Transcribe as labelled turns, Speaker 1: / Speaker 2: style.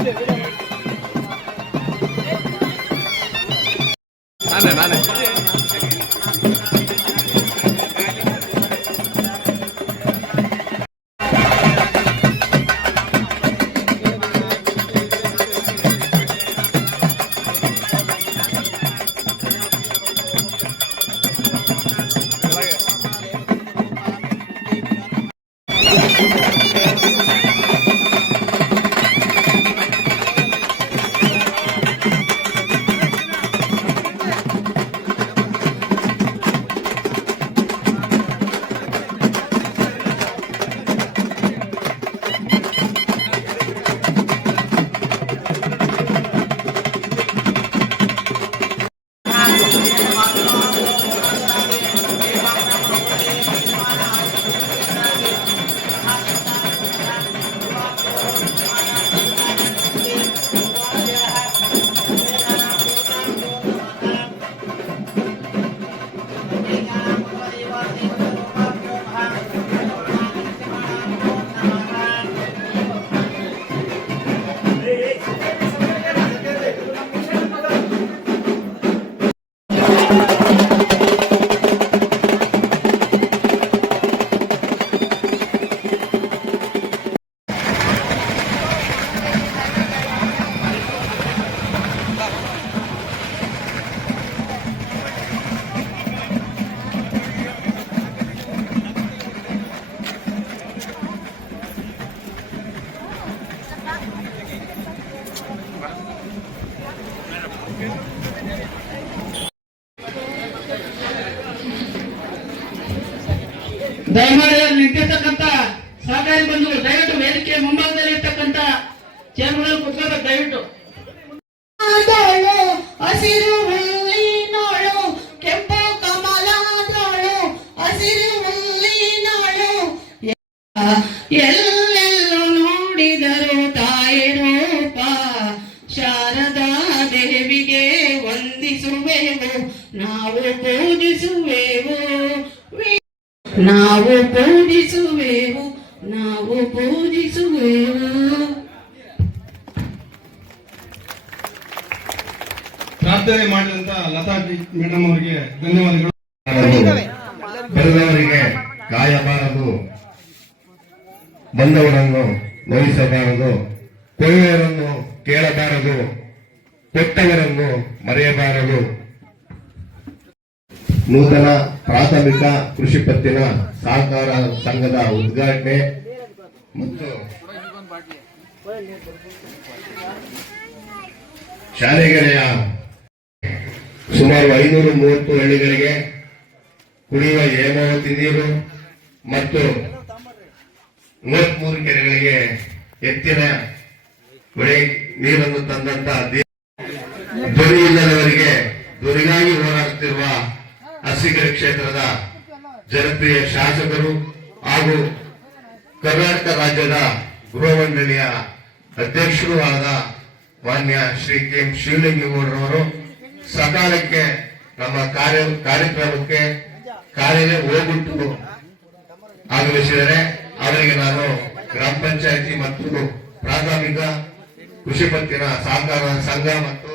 Speaker 1: Yeah, yeah,
Speaker 2: yeah. ದಯಮಾಡಿ ನಿಂತಿರ್ತಕ್ಕಂಥ ಸಹಕಾರಿ ಬಂಧುಗಳು, ದಯವಿಟ್ಟು ವೇದಿಕೆ ಮುಂಭಾಗದಲ್ಲಿ ಇರ್ತಕ್ಕಂಥ ಚೇರ್ಮನ್ ಕುತ್ಕೋಬೇಕು ದಯವಿಟ್ಟು.
Speaker 3: ಹಸಿರು ಹುಲ್ಲಿನೋಳು ಕೆಂಪು ಕಮಲದೋಳು ಹಸಿರು ಹುಲ್ಲಿನೋಳು ಎಲ್ಲೆಲ್ಲೂ ವಂದಿಸುವೆವು ನಾವು ಪೂಜಿಸುವೆವು ನಾವು ಪೂಜಿಸುವೆವು ನಾವು ಪೂಜಿಸುವೆವು.
Speaker 4: ಪ್ರಾರ್ಥನೆ ಮಾಡಿದಂತ ಲತಾ ಮೇಡಮ್ ಅವರಿಗೆ ಧನ್ಯವಾದಗಳು.
Speaker 5: ಬರೆದವರಿಗೆ ಕಾಯಬಾರದು. ಬಂದವರನ್ನು ನೋಯಿಸಬಾರದು ಕೊಯ್ಯರನ್ನು ಕೇಳಬಾರದು. ಕೊಟ್ಟವರನ್ನು ಮರೆಯಬಾರದು. ನೂತನ ಪ್ರಾಥಮಿಕ ಕೃಷಿ ಪತ್ತಿನ ಸಹಕಾರ ಸಂಘದ ಉದ್ಘಾಟನೆ ಮತ್ತು ಶಾಲೆಗೆರೆಯ ಸುಮಾರು ಐನೂರ ಮೂವತ್ತು ಹಳ್ಳಿಗಳಿಗೆ ಕುಡಿಯುವ ಹೇಮಾವತಿ ನೀರು ಮತ್ತು ಮೂವತ್ಮೂರು ಕೆರೆಗಳಿಗೆ ಎತ್ತಿನ ಬೆಳೆ ನೀರನ್ನು ತಂದಂತ ಅರಸೀಕೆರೆ ಕ್ಷೇತ್ರದ ಜನಪ್ರಿಯ ಶಾಸಕರು ಹಾಗೂ ಕರ್ನಾಟಕ ರಾಜ್ಯದ ಗೃಹ ಮಂಡಳಿಯ ಅಧ್ಯಕ್ಷರೂ ಆದ ಮಾನ್ಯ ಶ್ರೀ ಕೆ ಎಂ ಶಿವಲಿಂಗೇಗೌಡರವರು ಸಕಾಲಕ್ಕೆ ನಮ್ಮ ಕಾರ್ಯ ಕಾರ್ಯಕ್ರಮಕ್ಕೆ ಕಾರ್ಯವೇ ಹೋಗ್ಬಿಟ್ಟು ಆಗಮಿಸಿದರೆ ಅವರಿಗೆ ನಾನು ಗ್ರಾಮ ಪಂಚಾಯತಿ ಮತ್ತು ಪ್ರಾಥಮಿಕ ಕೃಷಿ ಪತ್ತಿನ ಸಹಕಾರ ಸಂಘ ಮತ್ತು